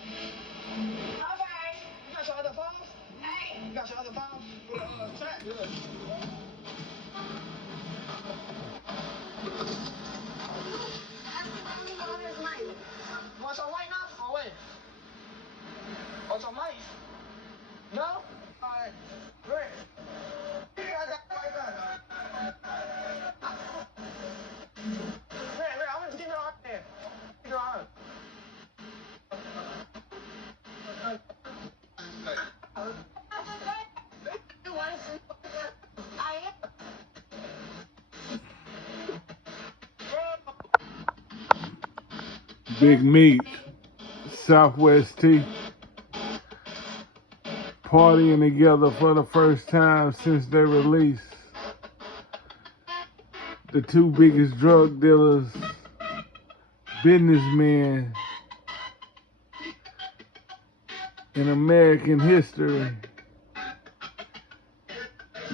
Okay. You got your other phones? Hey. You got your other phones? For the chat? Good. Want some white now? Oh, wait. Want some white? No? All right. Great. Yeah, I got it right there. Great, I'm going to keep it on there. Keep it on. Big Meat, Southwest T, partying together for the first time since their release. The two biggest drug dealers, businessmen in American history.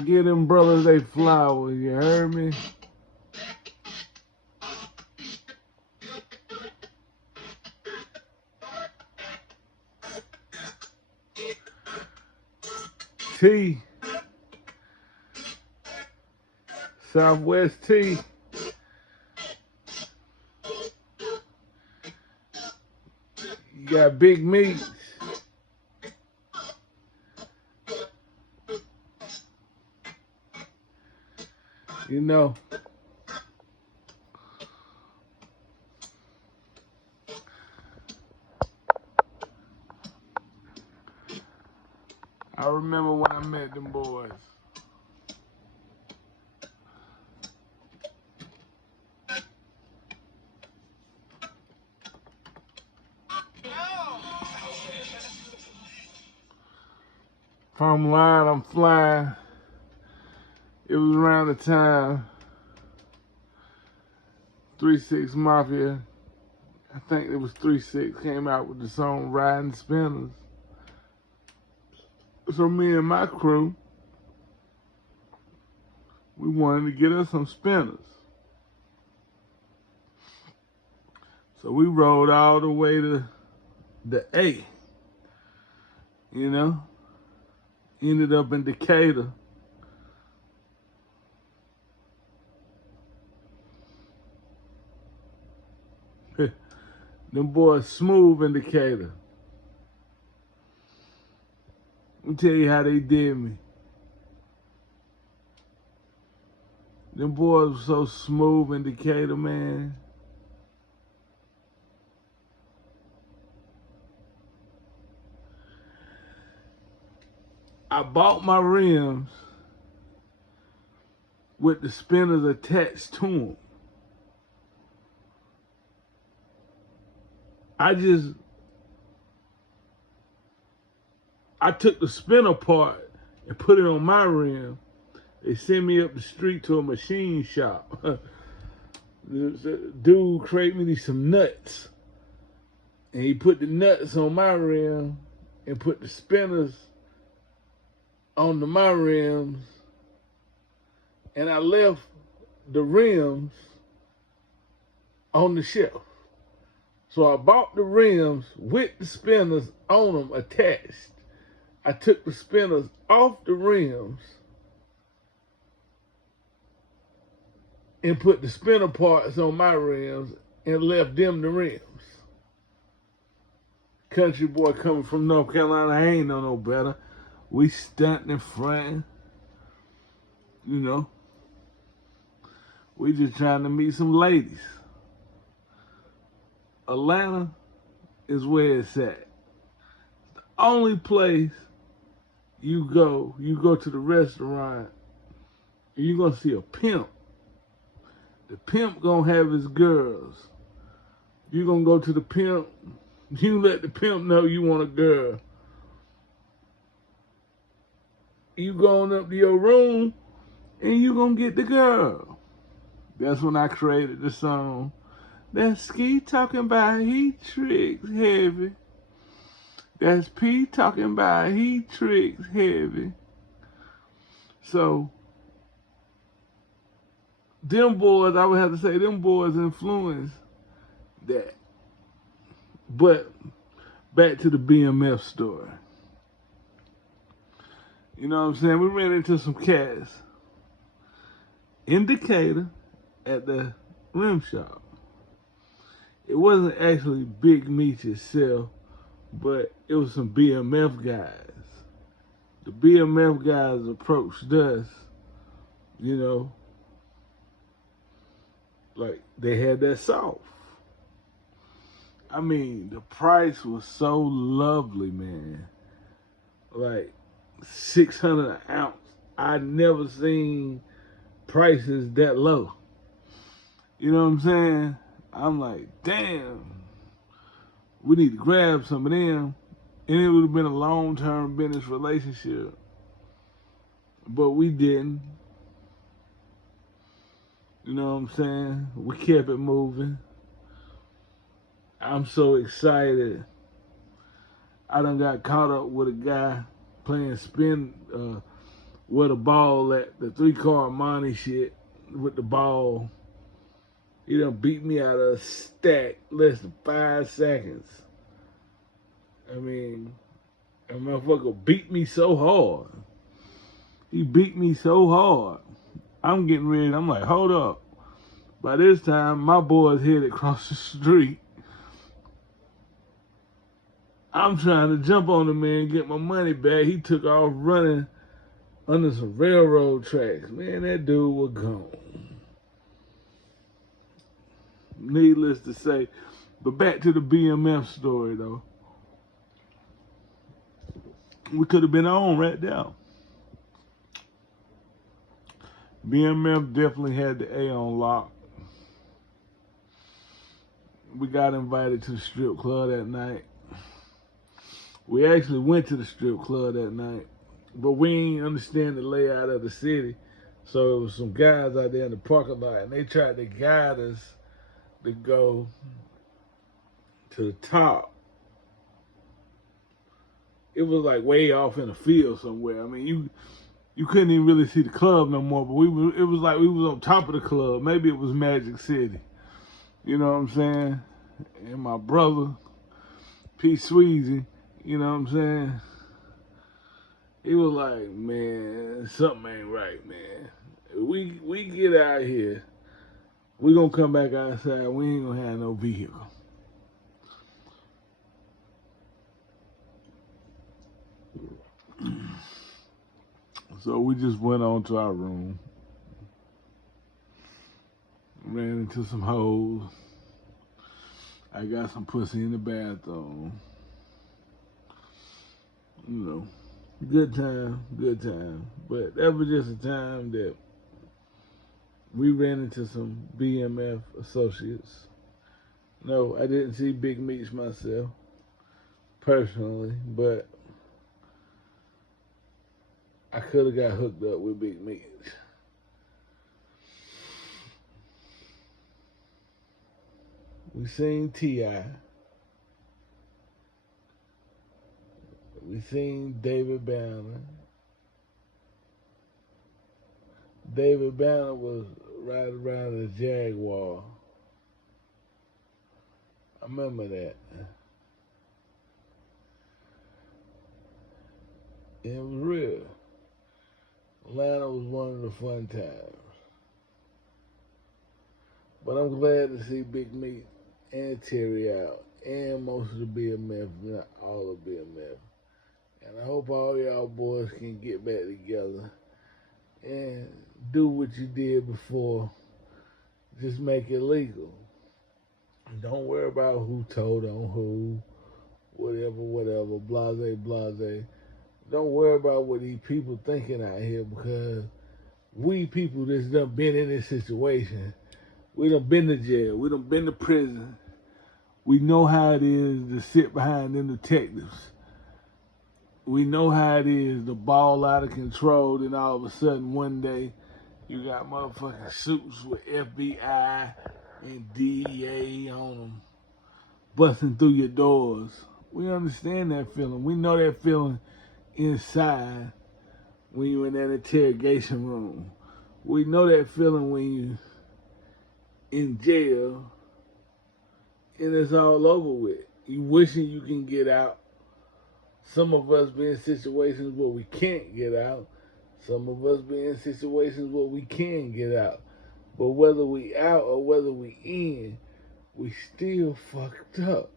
Give them brothers they flowers, you heard me? T, Southwest T. You got Big Meat. You know, I remember when I met them boys. If I'm lying, I'm flying. It was around the time 3-6 Mafia, I think it was 3-6, came out with the song Riding Spinners. So me and my crew, we wanted to get us some spinners. So we rode all the way to the A, you know, ended up in Decatur. Them boys smooth in Decatur. Let me tell you how they did me. Them boys were so smooth in Decatur, man. I bought my rims with the spinners attached to them. I took the spinner part and put it on my rim. They sent me up the street to a machine shop. The dude created me some nuts. And he put the nuts on my rim and put the spinners on my rims. And I left the rims on the shelf. So I bought the rims with the spinners on them attached. I took the spinners off the rims and put the spinner parts on my rims and left them the rims. Country boy coming from North Carolina, I ain't know no better. We stunting and fronting, you know. We just trying to meet some ladies. Atlanta is where it's at. The only place you go to the restaurant, and you're gonna see a pimp. The pimp gonna have his girls. You're gonna go to the pimp, you let the pimp know you want a girl. You going up to your room, and you gonna get the girl. That's when I created the song. That's Ski talking about he tricks heavy. That's P talking about he tricks heavy. So, them boys, I would have to say, them boys influenced that. But back to the BMF story. You know what I'm saying? We ran into some cats in Decatur at the rim shop. It wasn't actually Big Meech itself, but it was some BMF guys. The BMF guys approached us, you know, like they had that sauce. I mean, the price was so lovely, man. Like 600 an ounce. I never seen prices that low. You know what I'm saying? I'm like, damn, we need to grab some of them. And it would have been a long-term business relationship. But we didn't. You know what I'm saying? We kept it moving. I'm so excited. I done got caught up with a guy playing spin with a ball at the 3-card money shit with the ball. He done beat me out of a stack less than 5 seconds. I mean, a motherfucker beat me so hard. He beat me so hard. I'm getting ready. I'm like, hold up. By this time, my boys headed across the street. I'm trying to jump on the man and get my money back. He took off running under some railroad tracks. Man, that dude was gone. Needless to say. But back to the BMF story, though. We could have been on right there. BMF definitely had the A on lock. We got invited to the strip club that night. We actually went to the strip club that night, but we ain't understand the layout of the city. So it was some guys out there in the parking lot, and they tried to guide us to go to the top. It was like way off in a field somewhere. I mean, you couldn't even really see the club no more, but it was like we was on top of the club. Maybe it was Magic City. You know what I'm saying? And my brother, P. Sweezy, you know what I'm saying? He was like, man, something ain't right, man. We get out here, we gonna come back outside, we ain't gonna have no vehicle. So we just went on to our room, ran into some hoes. I got some pussy in the bathroom. You know, good time, good time. But that was just a time that we ran into some BMF associates. No, I didn't see Big Meech myself, personally, but I could have got hooked up with Big Meech. We seen T.I. We seen David Banner. David Banner was right around the Jaguar. I remember that. It was real. Atlanta was one of the fun times. But I'm glad to see Big Meech and Terry out, and most of the BMF, not all of BMF. And I hope all y'all boys can get back together and do what you did before. Just make it legal. Don't worry about who told on who, whatever, blase. Don't worry about what these people thinking out here, because we people that's done been in this situation, we done been to jail, we done been to prison. We know how it is to sit behind them detectives. We know how it is to ball out of control, then all of a sudden one day you got motherfucking suits with FBI and DEA on them busting through your doors. We understand that feeling. We know that feeling inside when you're in that interrogation room. We know that feeling when you in jail and it's all over with. You wishing you can get out. Some of us be in situations where we can't get out. Some of us be in situations where we can get out. But whether we out or whether we in, we still fucked up.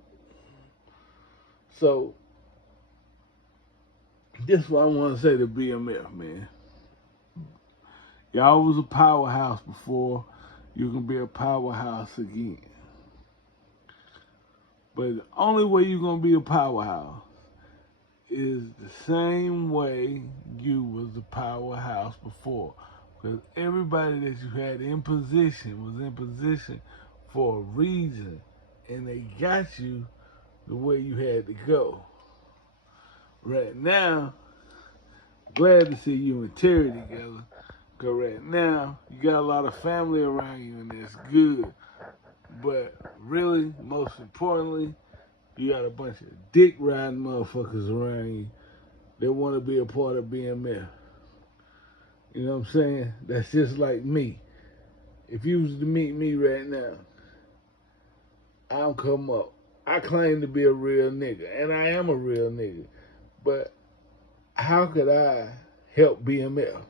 So, this is what I want to say to BMF, man. Y'all was a powerhouse before. You can be a powerhouse again. But the only way you're going to be a powerhouse is the same way you was the powerhouse before. Because everybody that you had in position was in position for a reason. And they got you the way you had to go. Right now, glad to see you and Terry together. Because right now, you got a lot of family around you and that's good. But really, most importantly, you got a bunch of dick riding motherfuckers around you that want to be a part of BMF. You know what I'm saying? That's just like me. If you was to meet me right now, I'll come up. I claim to be a real nigga, and I am a real nigga. But how could I help BMF?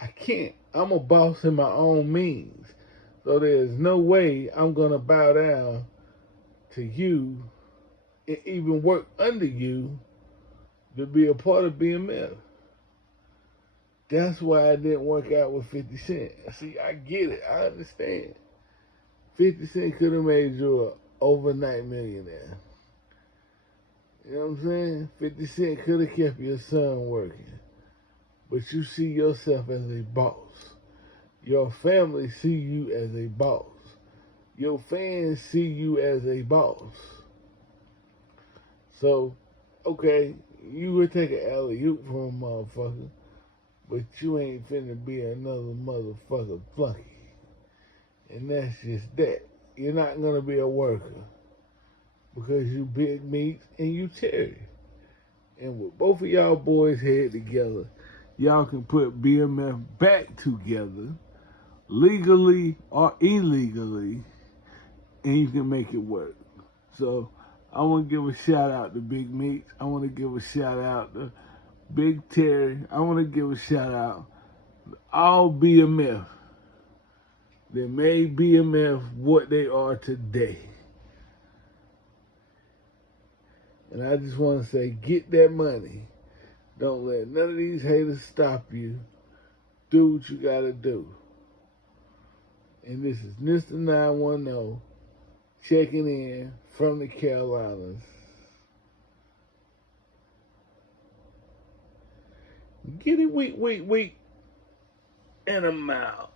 I can't. I'm a boss in my own means. So there's no way I'm going to bow down to you and even work under you to be a part of BMF. That's why I didn't work out with 50 Cent. See, I get it. I understand. 50 Cent could have made you an overnight millionaire. You know what I'm saying? 50 Cent could have kept your son working. But you see yourself as a boss. Your family see you as a boss. Your fans see you as a boss. So, okay, you would take an alley-oop from a motherfucker, but you ain't finna be another motherfucker flunky. And that's just that. You're not gonna be a worker because you Big Meats and you Terry. And with both of y'all boys head together, y'all can put BMF back together, legally or illegally, and you can make it work. So I want to give a shout out to Big Meats. I want to give a shout out to Big Terry. I want to give a shout out to all BMF that made BMF what they are today. And I just want to say, get that money. Don't let none of these haters stop you. Do what you gotta do. And this is Mr. 910 checking in from the Carolinas. Get it weak, and I'm out.